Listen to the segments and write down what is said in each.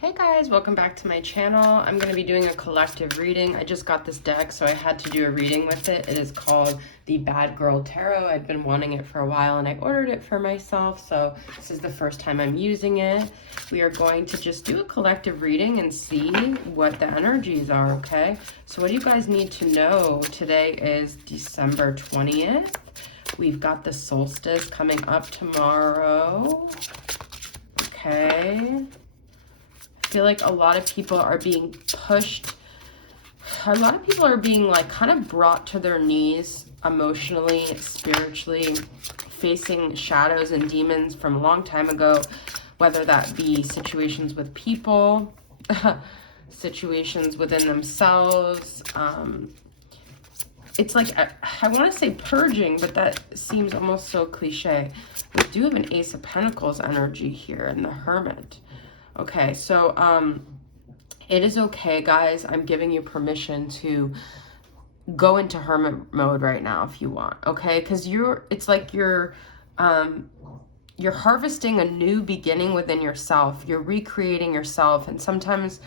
Hey guys, welcome back to my channel. I'm going to be doing a collective reading. I just got this deck, so I had to do a reading with it. It is called the Bad Girl Tarot. I've been wanting it for a while and I ordered it for myself, so this is the first time I'm using it. We are going to just do a collective reading and see what the energies are, okay? So what do you guys need to know? Today is December 20th. We've got the solstice coming up tomorrow. Okay. I feel like a lot of people are being pushed. A lot of people are being like kind of brought to their knees emotionally, spiritually, facing shadows and demons from a long time ago, whether that be situations with people, situations within themselves. It's like, I want to say purging, but that seems almost so cliche. We do have an Ace of Pentacles energy here in the Hermit. Okay, so it is okay, guys. I'm giving you permission to go into hermit mode right now if you want, okay? Because it's like you're harvesting a new beginning within yourself. You're recreating yourself, and sometimes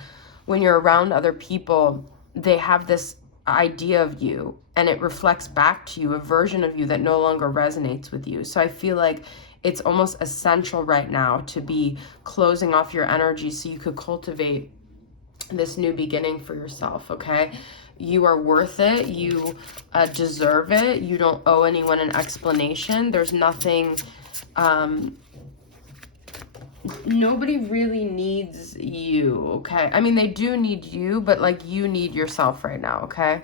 when you're around other people, they have this idea of you, and it reflects back to you a version of you that no longer resonates with you. So I feel like it's almost essential right now to be closing off your energy so you could cultivate this new beginning for yourself, okay? You are worth it. You deserve it. You don't owe anyone an explanation. There's nothing, nobody really needs you, okay? I mean, they do need you, but like you need yourself right now, okay?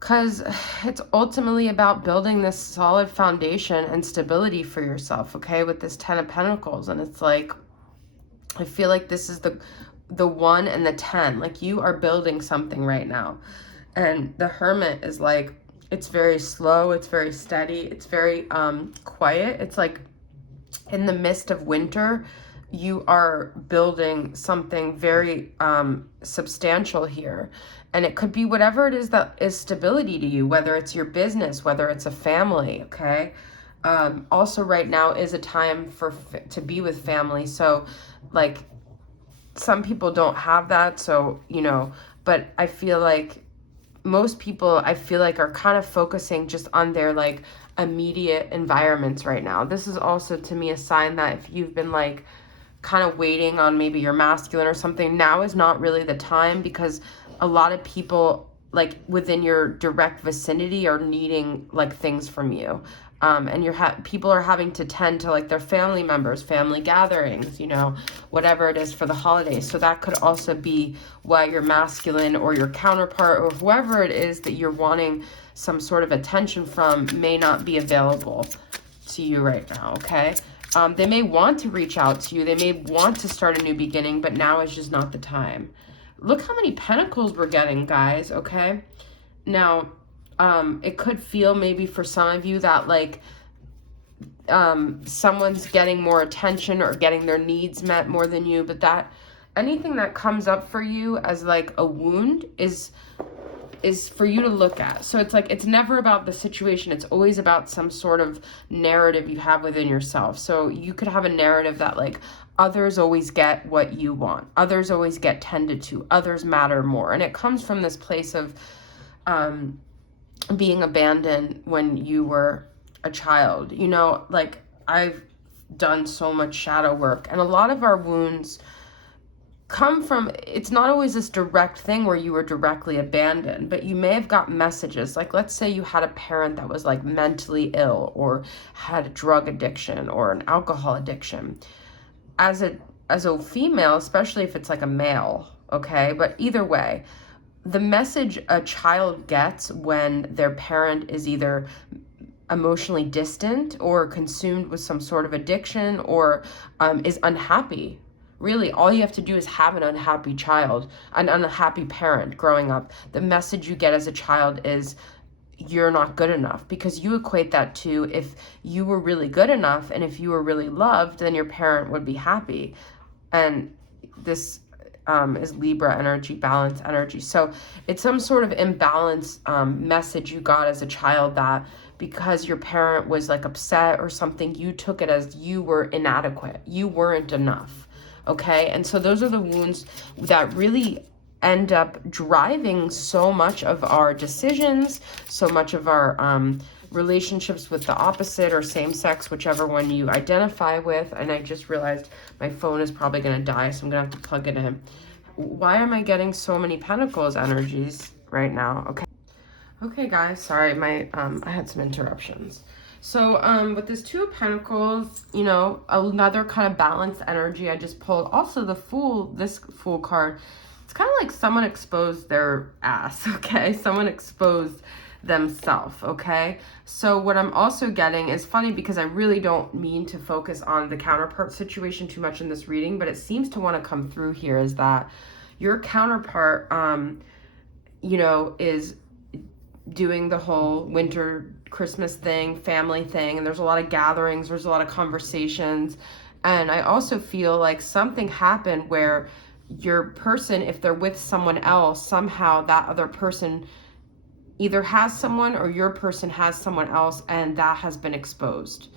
Because it's ultimately about building this solid foundation and stability for yourself, okay, with this 10 of Pentacles. And it's like, I feel like this is the 1 and the 10. Like, you are building something right now. And the Hermit is like, it's very slow, it's very steady, it's very quiet. It's like in the midst of winter, you are building something very substantial here. And it could be whatever it is that is stability to you, whether it's your business, whether it's a family, okay? Also right now is a time to be with family. So like some people don't have that, so, you know, but I feel like most people, I feel like, are kind of focusing just on their like immediate environments right now. This is also to me a sign that if you've been like kind of waiting on maybe your masculine or something, now is not really the time, because a lot of people like within your direct vicinity are needing like things from you. And people are having to tend to like their family members, family gatherings, you know, whatever it is for the holidays. So that could also be why your masculine or your counterpart or whoever it is that you're wanting some sort of attention from may not be available to you right now, okay? They may want to reach out to you. They may want to start a new beginning, but now is just not the time. Look how many pentacles we're getting, guys, okay? Now, it could feel maybe for some of you that like someone's getting more attention or getting their needs met more than you, but that anything that comes up for you as like a wound is for you to look at. So it's like, it's never about the situation. It's always about some sort of narrative you have within yourself. So you could have a narrative that like others always get what you want. Others always get tended to. Others matter more. And it comes from this place of being abandoned when you were a child. You know, like I've done so much shadow work, and a lot of our wounds come from, it's not always this direct thing where you were directly abandoned, but you may have got messages. Like, let's say you had a parent that was like mentally ill or had a drug addiction or an alcohol addiction. As a female, especially if it's like a male, okay? But either way, the message a child gets when their parent is either emotionally distant or consumed with some sort of addiction or is unhappy. Really, all you have to do is have an unhappy child, an unhappy parent growing up. The message you get as a child is you're not good enough, because you equate that to if you were really good enough and if you were really loved, then your parent would be happy. And this is Libra energy, balance energy. So it's some sort of imbalance message you got as a child, that because your parent was like upset or something, you took it as you were inadequate. You weren't enough. okay? And so those are the wounds that really end up driving so much of our decisions, so much of our relationships with the opposite or same sex, whichever one you identify with. And I just realized my phone is probably going to die, so I'm going to have to plug it in. Why am I getting so many Pentacles energies right now? Okay, guys, sorry, I had some interruptions. So with this Two of Pentacles, you know, another kind of balanced energy I just pulled. Also the Fool, this Fool card, it's kind of like someone exposed their ass, okay? Someone exposed themselves, okay? So what I'm also getting is funny because I really don't mean to focus on the counterpart situation too much in this reading, but it seems to want to come through here is that your counterpart, you know, is doing the whole winter Christmas thing, family thing, and there's a lot of gatherings, there's a lot of conversations. And I also feel like something happened where your person, if they're with someone else, somehow that other person either has someone or your person has someone else, and that has been exposed.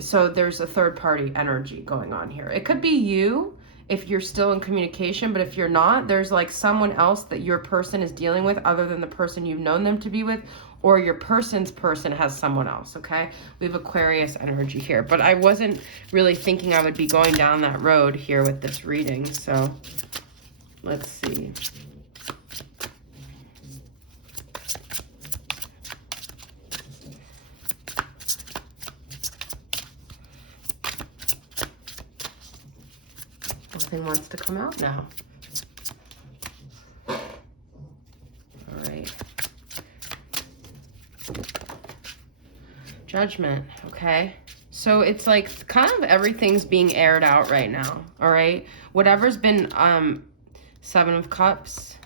So there's a third party energy going on here. It could be you if you're still in communication, but if you're not, there's like someone else that your person is dealing with other than the person you've known them to be with, or your person's person has someone else, okay? We have Aquarius energy here, but I wasn't really thinking I would be going down that road here with this reading, so let's see. Nothing wants to come out now. All right. Judgment, okay? So it's like kind of everything's being aired out right now, all right? Whatever's been Seven of Cups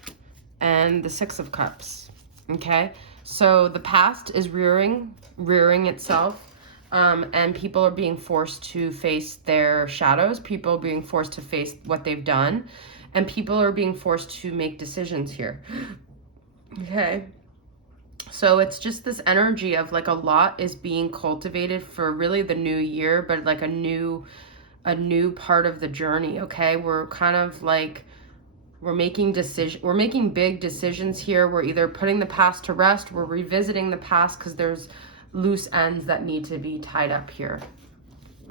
and the Six of Cups, okay? So the past is rearing itself. And people are being forced to face their shadows. People are being forced to face what they've done. And people are being forced to make decisions here. Okay. So it's just this energy of like a lot is being cultivated for really the new year, but like a new part of the journey, okay? We're kind of like, we're making big decisions here. We're either putting the past to rest, we're revisiting the past because there's loose ends that need to be tied up here,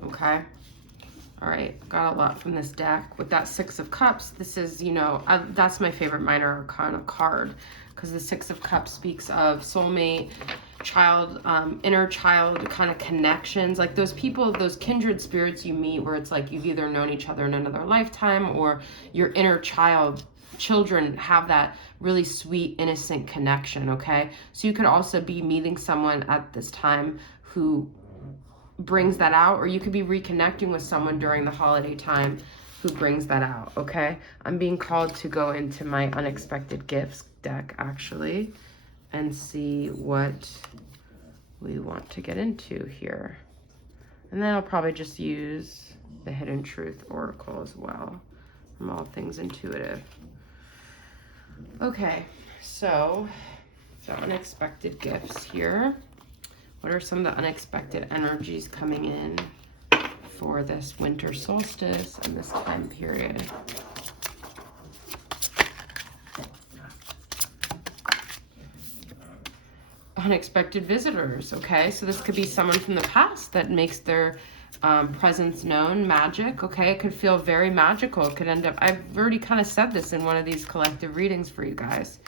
okay? All right, got a lot from this deck. With that Six of Cups, this is, you know, that's my favorite minor arcana card because the Six of Cups speaks of soulmate, child, inner child kind of connections, like those people, those kindred spirits you meet where it's like you've either known each other in another lifetime or your inner children have that really sweet, innocent connection, okay? So you could also be meeting someone at this time who brings that out, or you could be reconnecting with someone during the holiday time who brings that out, okay? I'm being called to go into my Unexpected Gifts deck, actually, and see what we want to get into here. And then I'll probably just use the Hidden Truth Oracle as well, from All Things Intuitive. Okay, so the unexpected gifts here. What are some of the unexpected energies coming in for this winter solstice and this time period? Unexpected visitors, okay? So this could be someone from the past that makes their presence known. Magic, okay? It could feel very magical. It could end up, I've already kind of said this in one of these collective readings for you guys.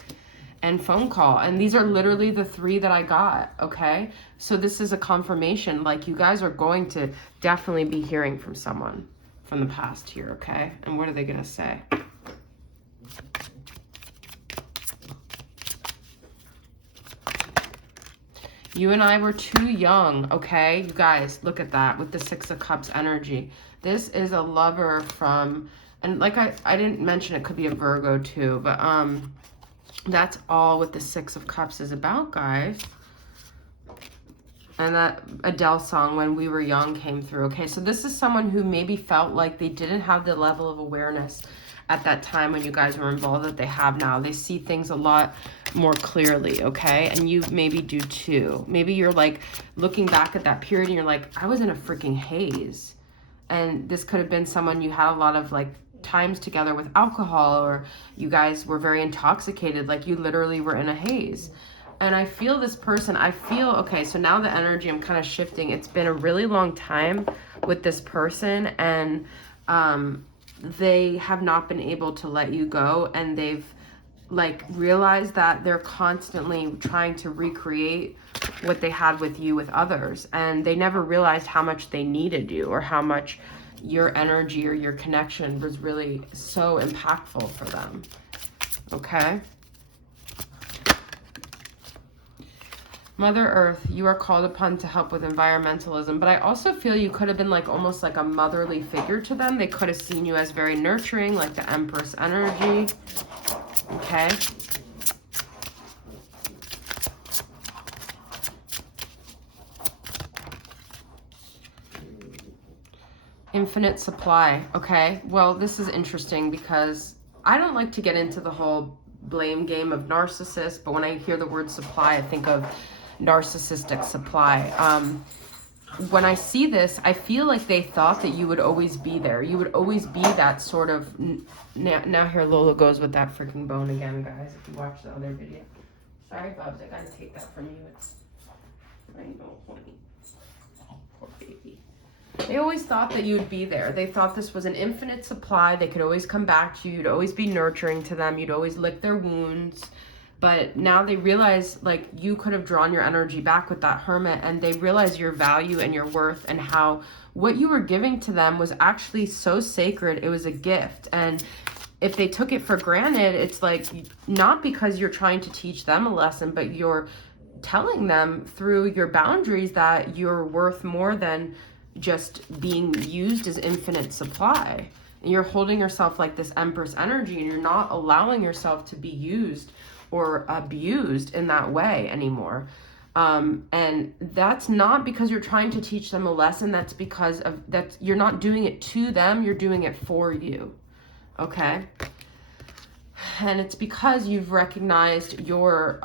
And phone call. And these are literally the three that I got, okay? So this is a confirmation. Like, you guys are going to definitely be hearing from someone from the past here, okay? And what are they going to say? You and I were too young, okay? You guys, look at that with the Six of Cups energy. This is a lover from, and like I didn't mention it could be a Virgo too, but that's all what the Six of Cups is about, guys. And that Adele song, When We Were Young, came through, okay? So this is someone who maybe felt like they didn't have the level of awareness at that time when you guys were involved that they have now. They see things a lot more clearly, okay? And you maybe do too. Maybe you're like looking back at that period and you're like, I was in a freaking haze. And this could have been someone you had a lot of like times together with alcohol, or you guys were very intoxicated, like you literally were in a haze. And I feel this person, okay, so now the energy, I'm kind of shifting. It's been a really long time with this person, and they have not been able to let you go, and they've like realized that they're constantly trying to recreate what they had with you with others, and they never realized how much they needed you, or how much your energy or your connection was really so impactful for them. Okay? Mother Earth, you are called upon to help with environmentalism, but I also feel you could have been like almost like a motherly figure to them. They could have seen you as very nurturing, like the Empress energy. Okay? Infinite supply. Okay, well, this is interesting because I don't like to get into the whole blame game of narcissists, but when I hear the word supply, I think of narcissistic supply. When I see this, I feel like they thought that you would always be there. You would always be that sort of... Now here Lola goes with that freaking bone again, guys, if you watch the other video. Sorry, Bubs, I gotta take that from you. It's... I know, honey. Poor baby. They always thought that you would be there. They thought this was an infinite supply. They could always come back to you. You'd always be nurturing to them. You'd always lick their wounds. But now they realize, like, you could have drawn your energy back with that Hermit, and they realize your value and your worth, and how what you were giving to them was actually so sacred. It was a gift. And if they took it for granted, it's like, not because you're trying to teach them a lesson, but you're telling them through your boundaries that you're worth more than just being used as infinite supply. And you're holding yourself like this Empress energy, and you're not allowing yourself to be used or abused in that way anymore. And that's not because you're trying to teach them a lesson. That's because of that you're not doing it to them, you're doing it for you. Okay? And it's because you've recognized your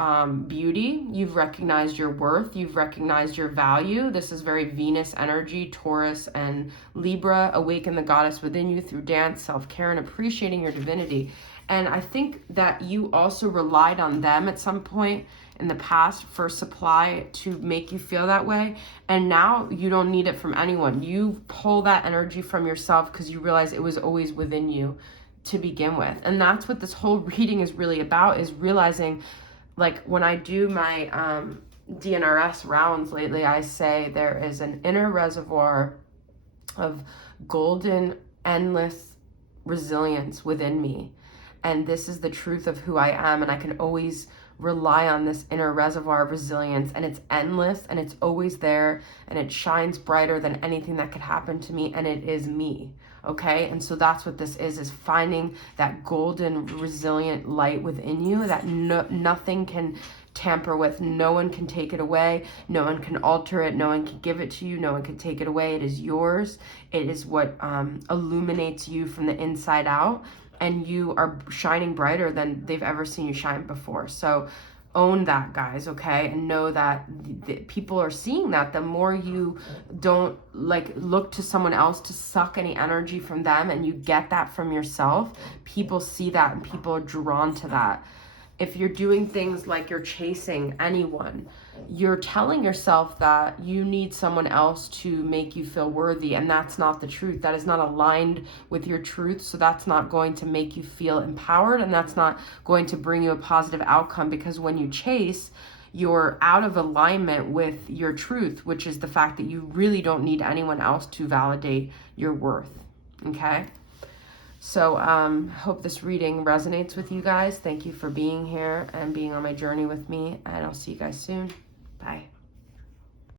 beauty, you've recognized your worth, you've recognized your value. This is very Venus energy, Taurus and Libra. Awaken the goddess within you through dance, self-care, and appreciating your divinity. And I think that you also relied on them at some point in the past for supply to make you feel that way. And now you don't need it from anyone. You pull that energy from yourself because you realize it was always within you to begin with. And that's what this whole reading is really about, is realizing, like when I do my DNRS rounds lately, I say there is an inner reservoir of golden, endless resilience within me. And this is the truth of who I am, and I can always rely on this inner reservoir of resilience, and it's endless, and it's always there, and it shines brighter than anything that could happen to me, and it is me, okay? And so that's what this is finding that golden, resilient light within you that nothing can tamper with. No one can take it away. No one can alter it. No one can give it to you. No one can take it away. It is yours. It is what illuminates you from the inside out. And you are shining brighter than they've ever seen you shine before. So own that, guys, okay? And know that people are seeing that. The more you don't like look to someone else to suck any energy from them, and you get that from yourself, people see that and people are drawn to that. If you're doing things like you're chasing anyone, you're telling yourself that you need someone else to make you feel worthy, and that's not the truth. That is not aligned with your truth, so that's not going to make you feel empowered, and that's not going to bring you a positive outcome, because when you chase, you're out of alignment with your truth, which is the fact that you really don't need anyone else to validate your worth, okay? So hope this reading resonates with you guys. Thank you for being here and being on my journey with me, and I'll see you guys soon. Bye.